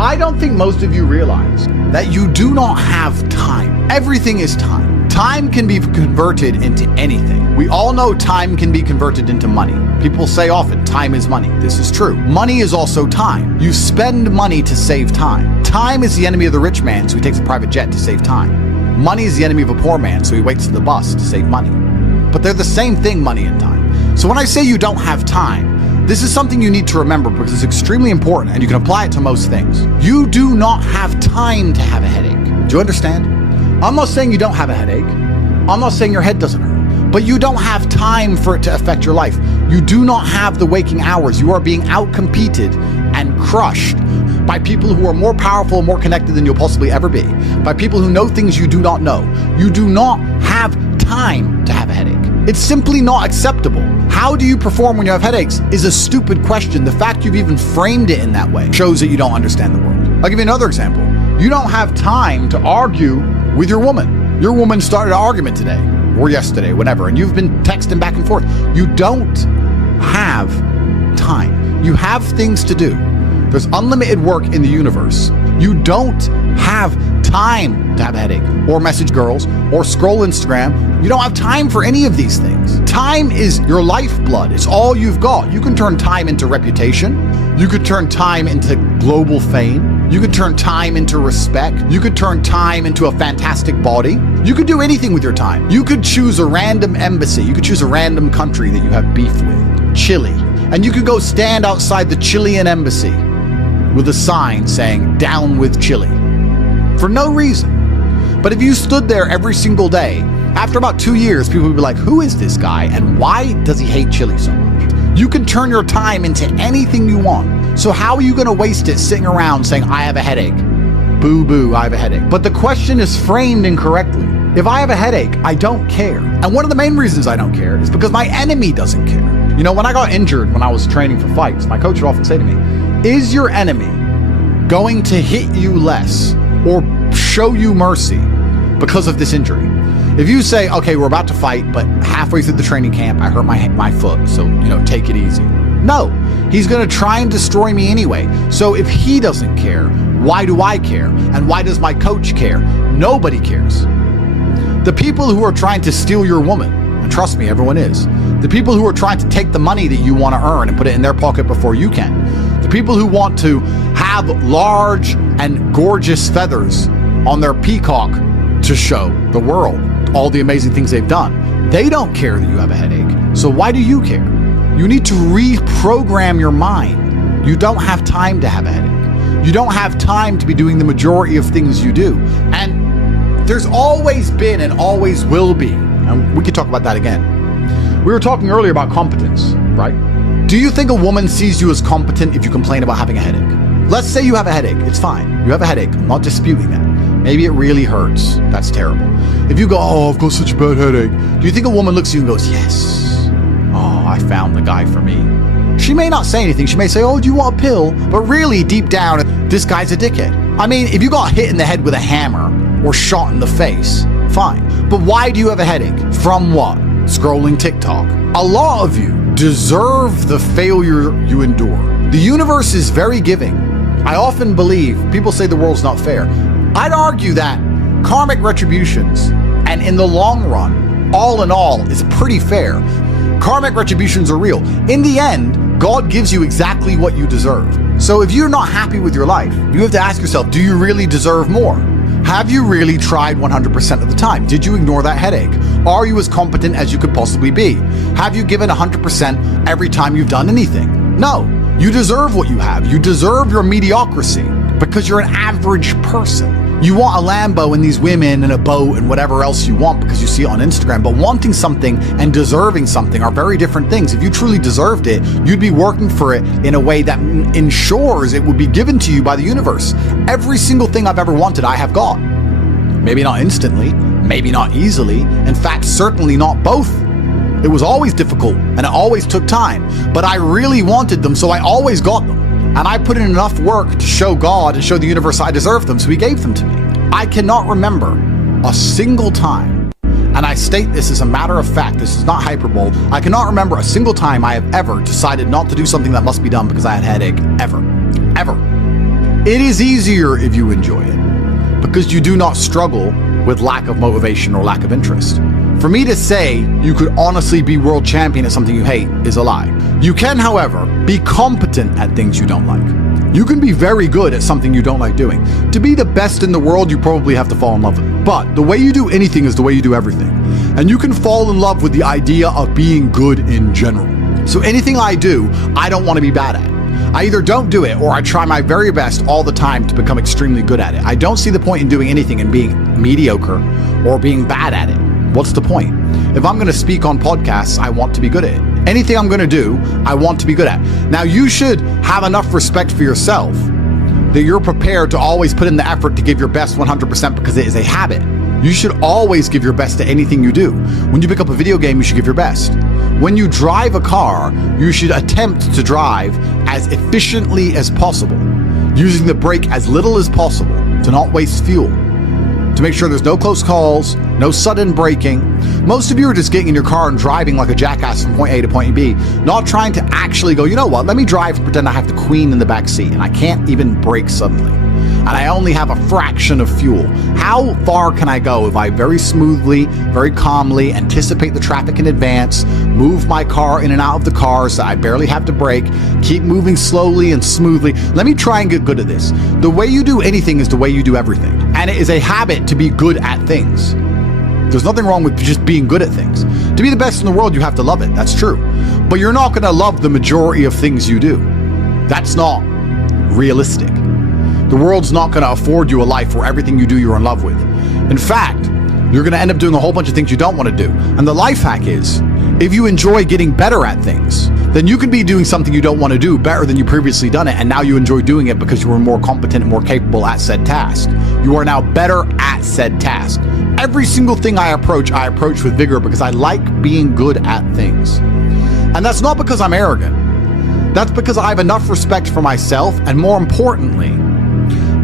I don't think most of you realize that you do not have time. Everything is time. Time can be converted into anything. We all know time can be converted into money. People say often, time is money. This is true. Money is also time. You spend money to save time. Time is the enemy of the rich man, so he takes a private jet to save time. Money is the enemy of a poor man, so he waits for the bus to save money. But they're the same thing, money and time. So when I say you don't have time, this is something you need to remember because it's extremely important and you can apply it to most things. You do not have time to have a headache. Do you understand? I'm not saying you don't have a headache. I'm not saying your head doesn't hurt. But you don't have time for it to affect your life. You do not have the waking hours. You are being outcompeted and crushed by people who are more powerful and more connected than you'll possibly ever be. By people who know things you do not know. You do not have time to have a headache. It's simply not acceptable. How do you perform when you have headaches is a stupid question. The fact you've even framed it in that way shows that you don't understand the world. I'll give you another example. You don't have time to argue with your woman. Your woman started an argument today or yesterday, whatever, and you've been texting back and forth. You don't have time. You have things to do. There's unlimited work in the universe. You don't have time to have a headache or message girls or scroll Instagram. You don't have time for any of these things. Time is your lifeblood. It's all you've got. You can turn time into reputation. You could turn time into global fame. You could turn time into respect. You could turn time into a fantastic body. You could do anything with your time. You could choose a random embassy. You could choose a random country that you have beef with. Chile. And you could go stand outside the Chilean embassy with a sign saying, "Down with Chile," for no reason. But if you stood there every single day, after about 2 years, people would be like, who is this guy and why does he hate Chile so much? You can turn your time into anything you want. So how are you going to waste it sitting around saying, I have a headache? Boo boo, I have a headache. But the question is framed incorrectly. If I have a headache, I don't care. And one of the main reasons I don't care is because my enemy doesn't care. You know, when I got injured when I was training for fights, my coach would often say to me, is your enemy going to hit you less or show you mercy because of this injury? If you say, okay, we're about to fight, but halfway through the training camp, I hurt my foot, so, take it easy. No, he's going to try and destroy me anyway. So if he doesn't care, why do I care? And why does my coach care? Nobody cares. The people who are trying to steal your woman, and trust me, everyone is. The people who are trying to take the money that you want to earn and put it in their pocket before you can. The people who want to have large and gorgeous feathers on their peacock to show the world all the amazing things they've done. They don't care that you have a headache. So why do you care? You need to reprogram your mind. You don't have time to have a headache. You don't have time to be doing the majority of things you do. And there's always been and always will be, and we could talk about that again. We were talking earlier about competence, right? Do you think a woman sees you as competent if you complain about having a headache? Let's say you have a headache. It's fine. You have a headache. I'm not disputing that. Maybe it really hurts. That's terrible. If you go, oh, I've got such a bad headache. Do you think a woman looks at you and goes, yes, oh, I found the guy for me? She may not say anything. She may say, oh, do you want a pill? But really, deep down, this guy's a dickhead. I mean, if you got hit in the head with a hammer or shot in the face, fine. But why do you have a headache? From what? Scrolling TikTok. A lot of you deserve the failure you endure. The universe is very giving. I often believe, people say the world's not fair. I'd argue that karmic retributions, and in the long run, all in all, is pretty fair. Karmic retributions are real. In the end, God gives you exactly what you deserve. So if you're not happy with your life, you have to ask yourself, do you really deserve more? Have you really tried 100% of the time? Did you ignore that headache? Are you as competent as you could possibly be? Have you given 100% every time you've done anything? No. You deserve what you have. You deserve your mediocrity because you're an average person. You want a Lambo and these women and a boat and whatever else you want because you see it on Instagram, but wanting something and deserving something are very different things. If you truly deserved it, you'd be working for it in a way that ensures it would be given to you by the universe. Every single thing I've ever wanted, I have got. Maybe not instantly, maybe not easily, in fact, certainly not both. It was always difficult and it always took time, but I really wanted them, so I always got them. And I put in enough work to show God and show the universe I deserved them, so he gave them to me. I cannot remember a single time, and I state this as a matter of fact, this is not hyperbole, I cannot remember a single time I have ever decided not to do something that must be done because I had a headache, ever. It is easier if you enjoy it, because you do not struggle with lack of motivation or lack of interest. For me to say you could honestly be world champion at something you hate is a lie. You can, however, be competent at things you don't like. You can be very good at something you don't like doing. To be the best in the world, you probably have to fall in love with it. But the way you do anything is the way you do everything. And you can fall in love with the idea of being good in general. So anything I do, I don't want to be bad at. I either don't do it or I try my very best all the time to become extremely good at it. I don't see the point in doing anything and being mediocre or being bad at it. What's the point? If I'm going to speak on podcasts, I want to be good at it. Anything I'm going to do, I want to be good at. Now, you should have enough respect for yourself that you're prepared to always put in the effort to give your best 100% because it is a habit. You should always give your best to anything you do. When you pick up a video game, you should give your best. When you drive a car, you should attempt to drive as efficiently as possible, using the brake as little as possible to not waste fuel, to make sure there's no close calls, no sudden braking. Most of you are just getting in your car and driving like a jackass from point A to point B, not trying to actually go, you know what, let me drive and pretend I have the queen in the back seat and I can't even brake suddenly. And I only have a fraction of fuel. How far can I go if I very smoothly, very calmly anticipate the traffic in advance, move my car in and out of the cars that I barely have to brake, keep moving slowly and smoothly? Let me try and get good at this. The way you do anything is the way you do everything. And it is a habit to be good at things. There's nothing wrong with just being good at things. To be the best in the world, you have to love it. That's true. But you're not going to love the majority of things you do. That's not realistic. The world's not going to afford you a life where everything you do you're in love with. In fact, you're going to end up doing a whole bunch of things you don't want to do. And the life hack is, if you enjoy getting better at things, then you can be doing something you don't want to do better than you previously done it, and now you enjoy doing it because you were more competent and more capable at said task. You are now better at said task. Every single thing I approach with vigor because I like being good at things. And that's not because I'm arrogant. That's because I have enough respect for myself, and more importantly,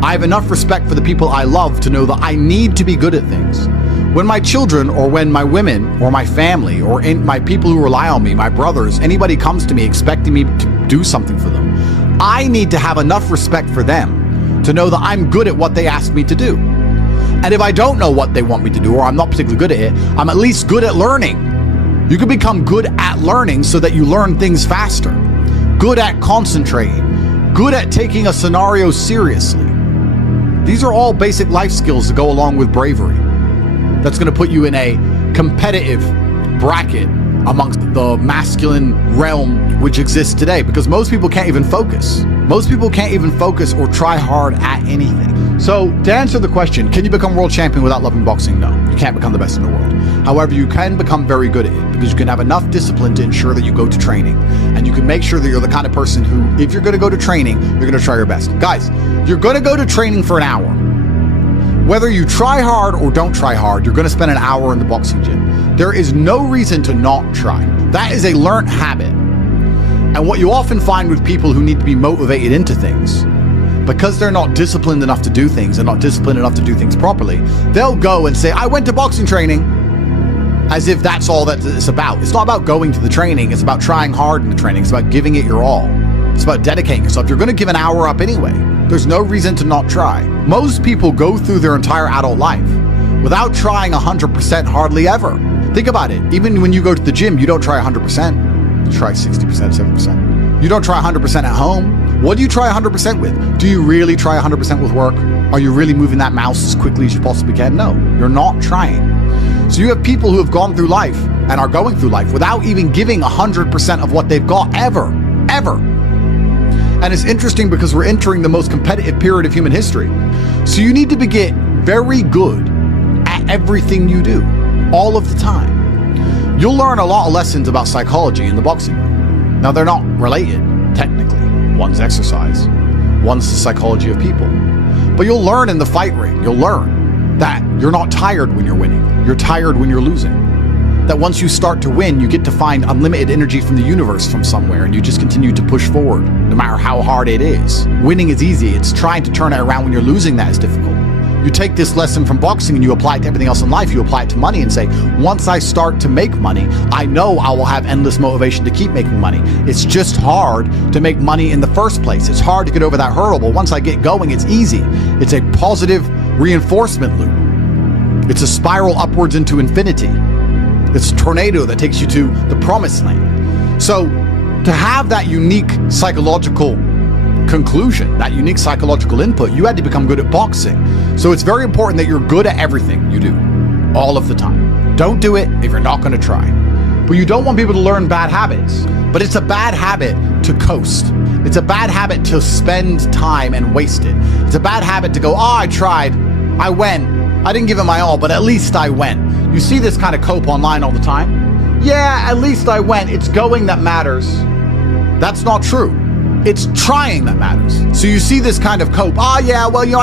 I have enough respect for the people I love to know that I need to be good at things. When my children, or when my women, or my family, or my people who rely on me, my brothers, anybody comes to me expecting me to do something for them, I need to have enough respect for them to know that I'm good at what they ask me to do. And if I don't know what they want me to do, or I'm not particularly good at it, I'm at least good at learning. You can become good at learning so that you learn things faster. Good at concentrating. Good at taking a scenario seriously. These are all basic life skills that go along with bravery. That's going to put you in a competitive bracket amongst the masculine realm which exists today, because most people can't even focus. Most people can't even focus or try hard at anything. So to answer the question, can you become world champion without loving boxing? No, you can't become the best in the world. However, you can become very good at it because you can have enough discipline to ensure that you go to training, and you can make sure that you're the kind of person who, if you're going to go to training, you're going to try your best. Guys, you're going to go to training for an hour. Whether you try hard or don't try hard, you're going to spend an hour in the boxing gym. There is no reason to not try. That is a learned habit. And what you often find with people who need to be motivated into things, because they're not disciplined enough to do things and not disciplined enough to do things properly, they'll go and say, I went to boxing training, as if that's all that it's about. It's not about going to the training. It's about trying hard in the training. It's about giving it your all. It's about dedicating yourself. You're going to give an hour up anyway. There's no reason to not try. Most people go through their entire adult life without trying 100% hardly ever. Think about it. Even when you go to the gym, you don't try 100%. You try 60%, 70%. You don't try 100% at home. What do you try 100% with? Do you really try 100% with work? Are you really moving that mouse as quickly as you possibly can? No, you're not trying. So you have people who have gone through life and are going through life without even giving 100% of what they've got ever. And it's interesting because we're entering the most competitive period of human history. So you need to get very good at everything you do, all of the time. You'll learn a lot of lessons about psychology in the boxing ring. Now, they're not related, technically. One's exercise, one's the psychology of people. But you'll learn in the fight ring, you'll learn that you're not tired when you're winning. You're tired when you're losing. That once you start to win, you get to find unlimited energy from the universe from somewhere, and you just continue to push forward, no matter how hard it is. Winning is easy. It's trying to turn it around when you're losing that is difficult. You take this lesson from boxing and you apply it to everything else in life. You apply it to money and say, once I start to make money, I know I will have endless motivation to keep making money. It's just hard to make money in the first place. It's hard to get over that hurdle, but once I get going, it's easy. It's a positive reinforcement loop. It's a spiral upwards into infinity. It's a tornado that takes you to the promised land. So to have that unique psychological conclusion, that unique psychological input, you had to become good at boxing. So it's very important that you're good at everything you do, all of the time. Don't do it if you're not going to try. But you don't want people to learn bad habits. But it's a bad habit to coast. It's a bad habit to spend time and waste it. It's a bad habit to go, I tried, I went, I didn't give it my all, but at least I went. You see this kind of cope online all the time. Yeah, at least I went. It's going that matters. That's not true. It's trying that matters. So you see this kind of cope. I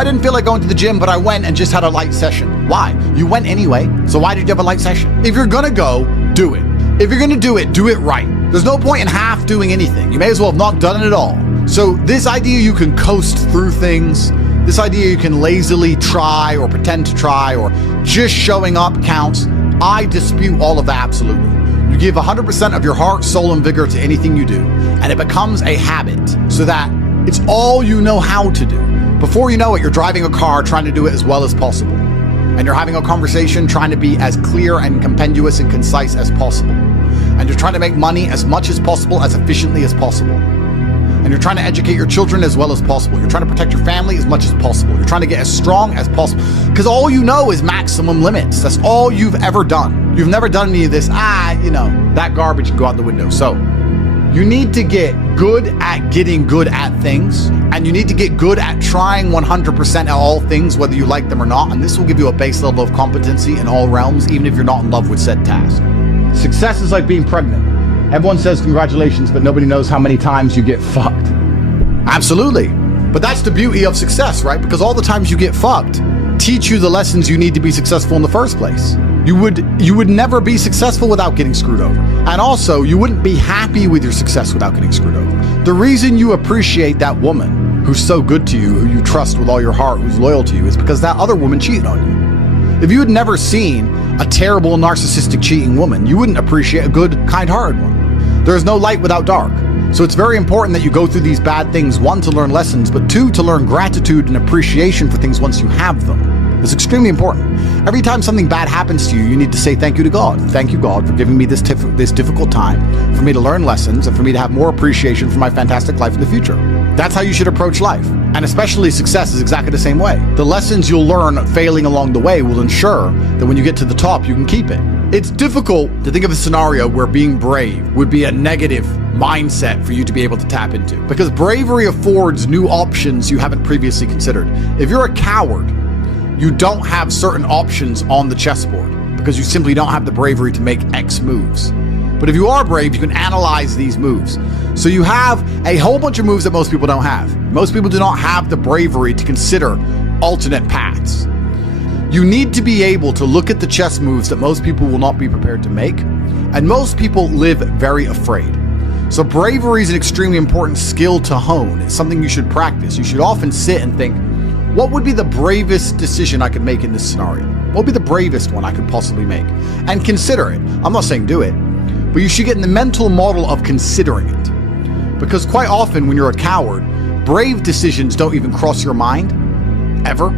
didn't feel like going to the gym, but I went and just had a light session. Why? You went anyway. So why did you have a light session? If you're gonna go, do it. If you're gonna do it right. There's no point in half doing anything. You may as well have not done it at all. So this idea you can coast through things, this idea you can lazily try or pretend to try or just showing up counts, I dispute all of that absolutely. You give 100% of your heart, soul, and vigor to anything you do, and it becomes a habit so that it's all you know how to do. Before you know it, you're driving a car trying to do it as well as possible. And you're having a conversation trying to be as clear and compendious and concise as possible. And you're trying to make money as much as possible, as efficiently as possible. And you're trying to educate your children as well as possible. You're trying to protect your family as much as possible. You're trying to get as strong as possible. Because all you know is maximum limits. That's all you've ever done. You've never done any of this, that garbage can go out the window. So you need to get good at getting good at things. And you need to get good at trying 100% at all things, whether you like them or not. And this will give you a base level of competency in all realms, even if you're not in love with said task. Success is like being pregnant. Everyone says congratulations, but nobody knows how many times you get fucked. Absolutely. But that's the beauty of success, right? Because all the times you get fucked teach you the lessons you need to be successful in the first place. You would never be successful without getting screwed over. And also, you wouldn't be happy with your success without getting screwed over. The reason you appreciate that woman who's so good to you, who you trust with all your heart, who's loyal to you, is because that other woman cheated on you. If you had never seen a terrible, narcissistic, cheating woman, you wouldn't appreciate a good, kind-hearted one. There is no light without dark. So it's very important that you go through these bad things, one, to learn lessons, but two, to learn gratitude and appreciation for things once you have them. It's extremely important. Every time something bad happens to you, you need to say thank you to God. Thank you, God, for giving me this difficult time, for me to learn lessons, and for me to have more appreciation for my fantastic life in the future. That's how you should approach life. And especially success is exactly the same way. The lessons you'll learn failing along the way will ensure that when you get to the top, you can keep it. It's difficult to think of a scenario where being brave would be a negative mindset for you to be able to tap into, because bravery affords new options you haven't previously considered. If you're a coward, you don't have certain options on the chessboard because you simply don't have the bravery to make X moves. But if you are brave, you can analyze these moves. So you have a whole bunch of moves that most people don't have. Most people do not have the bravery to consider alternate paths. You need to be able to look at the chess moves that most people will not be prepared to make, and most people live very afraid. So bravery is an extremely important skill to hone. It's something you should practice. You should often sit and think, what would be the bravest decision I could make in this scenario? What would be the bravest one I could possibly make? And consider it. I'm not saying do it, but you should get in the mental model of considering it. Because quite often when you're a coward, brave decisions don't even cross your mind, ever.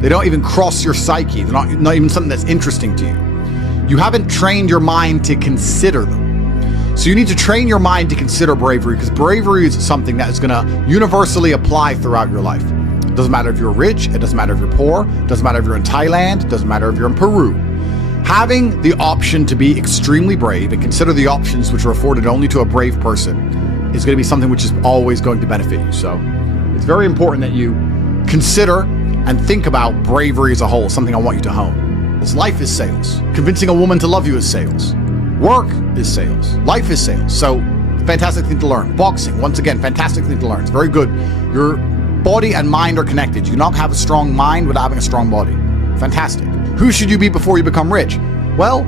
They don't even cross your psyche. They're not even something that's interesting to you. You haven't trained your mind to consider them. So you need to train your mind to consider bravery, because bravery is something that is going to universally apply throughout your life. It doesn't matter if you're rich, it doesn't matter if you're poor, it doesn't matter if you're in Thailand, it doesn't matter if you're in Peru. Having the option to be extremely brave and consider the options which are afforded only to a brave person is going to be something which is always going to benefit you. So it's very important that you consider and think about bravery as a whole, something I want you to hone. This life is sales. Convincing a woman to love you is sales. Work is sales. Life is sales. So fantastic thing to learn. Boxing, once again, fantastic thing to learn. It's very good. Your body and mind are connected. You cannot have a strong mind without having a strong body. Fantastic. Who should you be before you become rich? Well,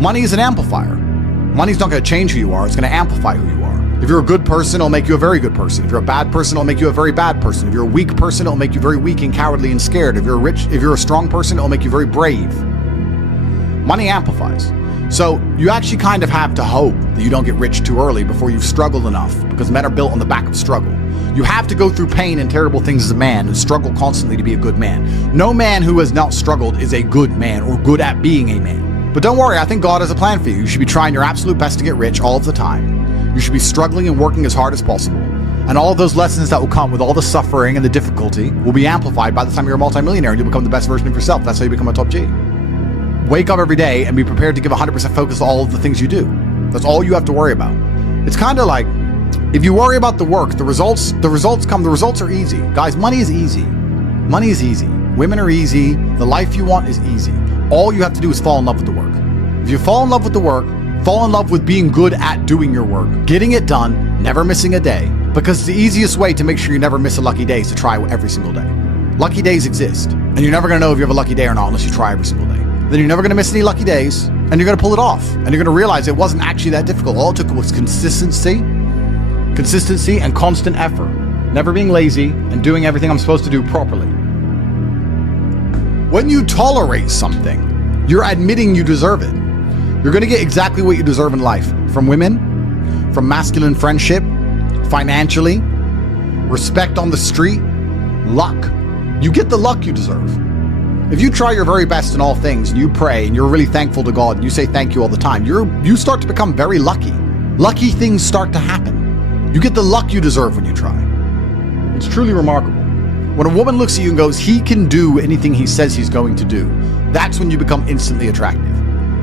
money is an amplifier. Money's not going to change who you are. It's going to amplify who you are. If you're a good person, it'll make you a very good person. If you're a bad person, it'll make you a very bad person. If you're a weak person, it'll make you very weak and cowardly and scared. If you're a strong person, it'll make you very brave. Money amplifies. So you actually kind of have to hope that you don't get rich too early before you've struggled enough, because men are built on the back of struggle. You have to go through pain and terrible things as a man and struggle constantly to be a good man. No man who has not struggled is a good man or good at being a man. But don't worry, I think God has a plan for you. You should be trying your absolute best to get rich all of the time. You should be struggling and working as hard as possible. And all of those lessons that will come with all the suffering and the difficulty will be amplified by the time you're a multimillionaire and you become the best version of yourself. That's how you become a top G. Wake up every day and be prepared to give 100% focus to all of the things you do. That's all you have to worry about. It's kind of like, if you worry about the work, the results come. The results are easy. Guys, money is easy. Money is easy. Women are easy. The life you want is easy. All you have to do is fall in love with the work. If you fall in love with the work, fall in love with being good at doing your work, getting it done, never missing a day, because the easiest way to make sure you never miss a lucky day is to try every single day. Lucky days exist, and you're never going to know if you have a lucky day or not unless you try every single day. Then you're never going to miss any lucky days, and you're going to pull it off, and you're going to realize it wasn't actually that difficult. All it took was consistency and constant effort, never being lazy and doing everything I'm supposed to do properly. When you tolerate something, you're admitting you deserve it. You're going to get exactly what you deserve in life, from women, from masculine friendship, financially, respect on the street, luck. You get the luck you deserve. If you try your very best in all things and you pray and you're really thankful to God and you say thank you all the time, you start to become very lucky. Lucky things start to happen. You get the luck you deserve when you try. It's truly remarkable. When a woman looks at you and goes, he can do anything he says he's going to do, that's when you become instantly attractive.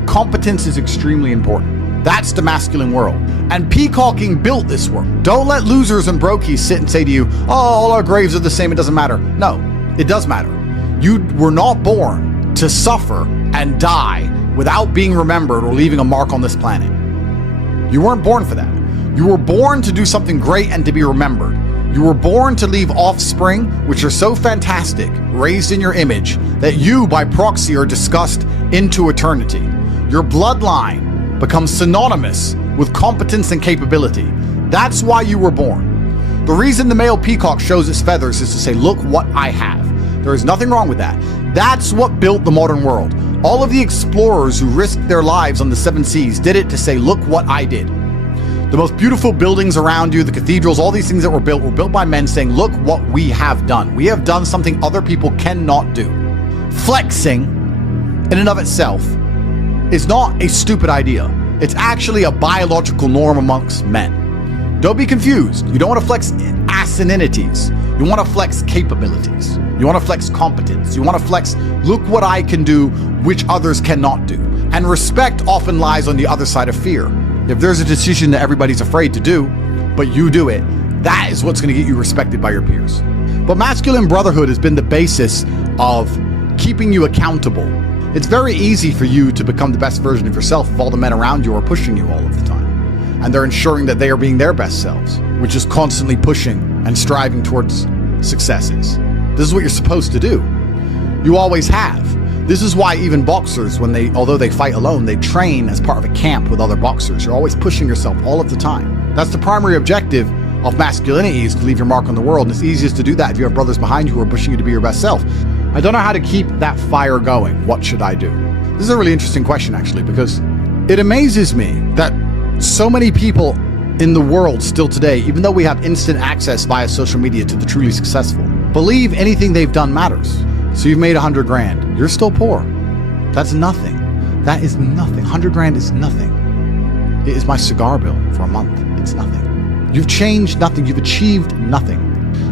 Competence is extremely important. That's the masculine world. And peacocking built this world. Don't let losers and brokies sit and say to you, oh, all our graves are the same, it doesn't matter. No, it does matter. You were not born to suffer and die without being remembered or leaving a mark on this planet. You weren't born for that. You were born to do something great and to be remembered. You were born to leave offspring, which are so fantastic, raised in your image, that you, by proxy, are discussed into eternity. Your bloodline becomes synonymous with competence and capability. That's why you were born. The reason the male peacock shows its feathers is to say, look what I have. There is nothing wrong with that. That's what built the modern world. All of the explorers who risked their lives on the 7 seas did it to say, look what I did. The most beautiful buildings around you, the cathedrals, all these things that were built by men saying, look what we have done. We have done something other people cannot do. Flexing, in and of itself, is not a stupid idea. It's actually a biological norm amongst men. Don't be confused. You don't want to flex asininities. You want to flex capabilities. You want to flex competence. You want to flex, look what I can do, which others cannot do. And respect often lies on the other side of fear. If there's a decision that everybody's afraid to do, but you do it, that is what's going to get you respected by your peers. But masculine brotherhood has been the basis of keeping you accountable. It's very easy for you to become the best version of yourself if all the men around you are pushing you all of the time. And they're ensuring that they are being their best selves, which is constantly pushing and striving towards successes. This is what you're supposed to do. You always have. This is why even boxers, although they fight alone, they train as part of a camp with other boxers. You're always pushing yourself all of the time. That's the primary objective of masculinity, is to leave your mark on the world. And it's easiest to do that if you have brothers behind you who are pushing you to be your best self. I don't know how to keep that fire going. What should I do? This is a really interesting question, actually, because it amazes me that so many people in the world still today, even though we have instant access via social media to the truly successful, believe anything they've done matters. So you've made 100 grand. You're still poor. That's nothing. That is nothing. 100 grand is nothing. It is my cigar bill for a month. It's nothing. You've changed nothing. You've achieved nothing.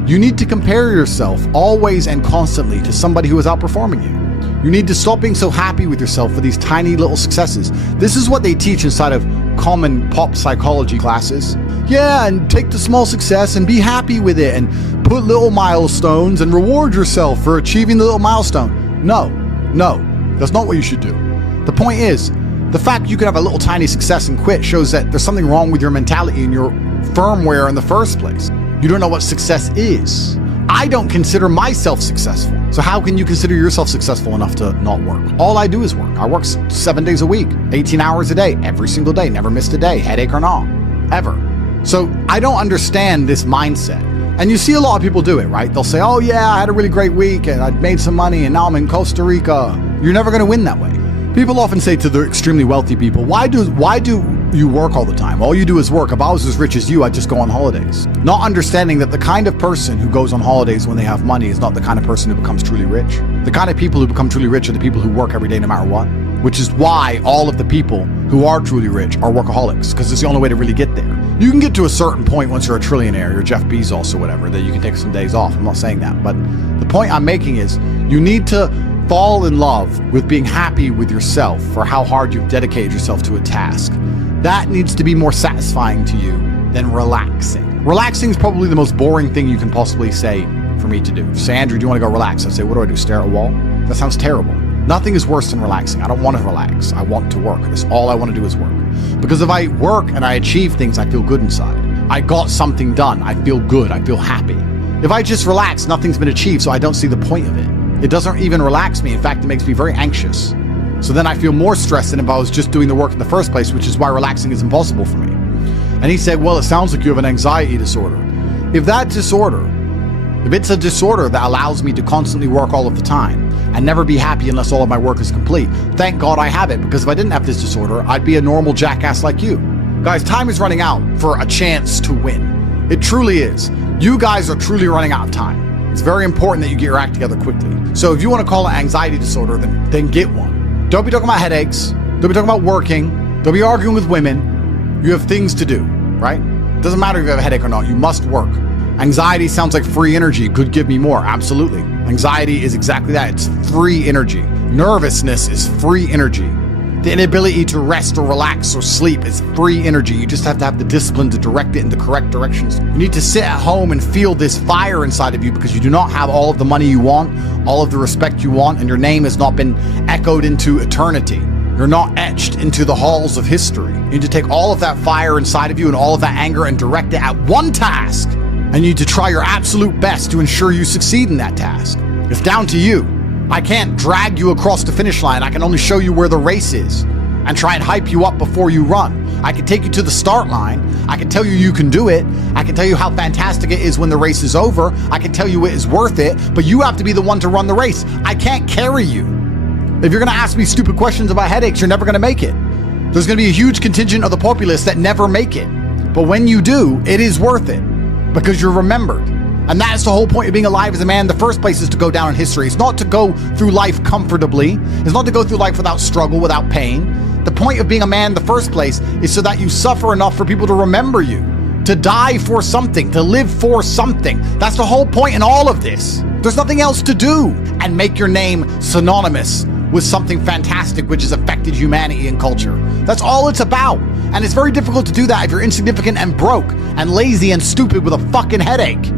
You need to compare yourself always and constantly to somebody who is outperforming you. You need to stop being so happy with yourself for these tiny little successes. This is what they teach inside of common pop psychology classes. Yeah, and take the small success and be happy with it and put little milestones and reward yourself for achieving the little milestone. No, that's not what you should do. The point is, the fact you could have a little tiny success and quit shows that there's something wrong with your mentality and your firmware in the first place. You don't know what success is. I don't consider myself successful. So how can you consider yourself successful enough to not work? All I do is work. I work 7 days a week, 18 hours a day, every single day, never missed a day, headache or not, ever. So I don't understand this mindset. And you see a lot of people do it, right? They'll say, oh yeah, I had a really great week and I made some money and now I'm in Costa Rica. You're never going to win that way. People often say to the extremely wealthy people, why do you work all the time? All you do is work. If I was as rich as you, I'd just go on holidays. Not understanding that the kind of person who goes on holidays when they have money is not the kind of person who becomes truly rich. The kind of people who become truly rich are the people who work every day no matter what. Which is why all of the people who are truly rich are workaholics, because it's the only way to really get there. You can get to a certain point once you're a trillionaire, you're Jeff Bezos or whatever, that you can take some days off. I'm not saying that, but the point I'm making is you need to fall in love with being happy with yourself for how hard you've dedicated yourself to a task. That needs to be more satisfying to you than relaxing. Relaxing is probably the most boring thing you can possibly say for me to do. Say, Andrew, do you want to go relax? I'd say, what do I do, stare at a wall? That sounds terrible. Nothing is worse than relaxing. I don't want to relax. I want to work. That's all I want to do is work. Because if I work and I achieve things, I feel good inside. I got something done. I feel good. I feel happy. If I just relax, nothing's been achieved, so I don't see the point of it. It doesn't even relax me. In fact, it makes me very anxious. So then I feel more stressed than if I was just doing the work in the first place, which is why relaxing is impossible for me. And he said, well, it sounds like you have an anxiety disorder. If it's a disorder that allows me to constantly work all of the time and never be happy unless all of my work is complete, thank God I have it, because if I didn't have this disorder, I'd be a normal jackass like you. Guys, time is running out for a chance to win. It truly is. You guys are truly running out of time. It's very important that you get your act together quickly. So if you want to call it anxiety disorder, then get one. Don't be talking about headaches. Don't be talking about working. Don't be arguing with women. You have things to do, right? It doesn't matter if you have a headache or not. You must work. Anxiety sounds like free energy. Could give me more. Absolutely. Anxiety is exactly that. It's free energy. Nervousness is free energy. The inability to rest or relax or sleep is free energy. You just have to have the discipline to direct it in the correct directions. You need to sit at home and feel this fire inside of you because you do not have all of the money you want, all of the respect you want, and your name has not been echoed into eternity. You're not etched into the halls of history. You need to take all of that fire inside of you and all of that anger and direct it at one task. And you need to try your absolute best to ensure you succeed in that task. It's down to you. I can't drag you across the finish line. I can only show you where the race is and try and hype you up before you run. I can take you to the start line. I can tell you you can do it. I can tell you how fantastic it is when the race is over. I can tell you it is worth it, but you have to be the one to run the race. I can't carry you. If you're gonna ask me stupid questions about headaches, you're never gonna make it. There's gonna be a huge contingent of the populace that never make it. But when you do, it is worth it because you're remembered. And that is the whole point of being alive as a man in the first place, is to go down in history. It's not to go through life comfortably. It's not to go through life without struggle, without pain. The point of being a man in the first place is so that you suffer enough for people to remember you, to die for something, to live for something. That's the whole point in all of this. There's nothing else to do and make your name synonymous with something fantastic which has affected humanity and culture. That's all it's about. And it's very difficult to do that if you're insignificant and broke and lazy and stupid with a fucking headache.